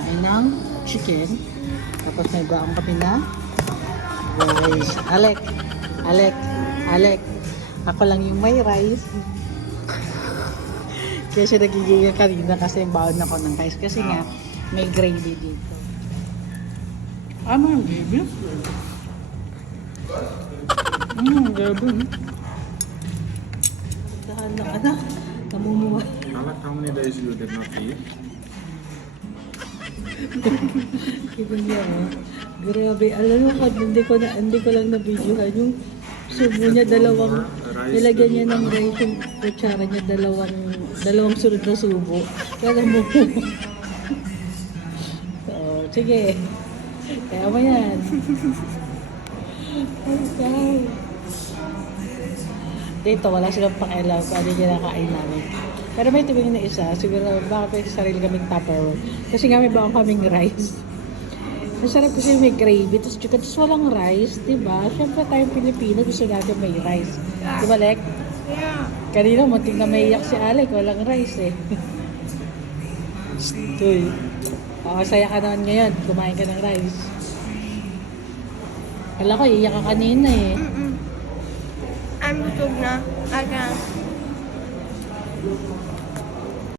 kumain ng chicken. Tapos may baong kami na rice. Alek. Ako lang yung may rice. Kaya siya nagiging kanina kasi baon ako ng rice. Kasi nga, may gravy dito. Ano yung gravy? Gravy. Dahan lang, anak. Namumuha. How many days you did not eat? Kita niya, oh. Grabe. Alam mo, hindi ko lang na-videohan yung subo niya, nilagyan niya ng rice yung kutsara niya, dalawang sunod na subo. Kaya mo. So, sige. Kaya mo yan. Okay. Dito, wala silang pakialam kung ano niya nakain namin. Pero may tubig na isa, siguro baka may sarili kaming Tupperware. Kasi nga may baong kaming rice. Masarap kasi may gravy, tapos chicken, tapos walang rice, diba? Siyempre tayong Pilipino, gusto natin may rice. Diba, Lek? Yeah. Kanina, munting na maiyak si Alec, walang rice eh. Tuy. Saya ka naman ngayon, kumain ka ng rice. Kala ko, iiyak ka kanina eh. I'm busog na. Aga.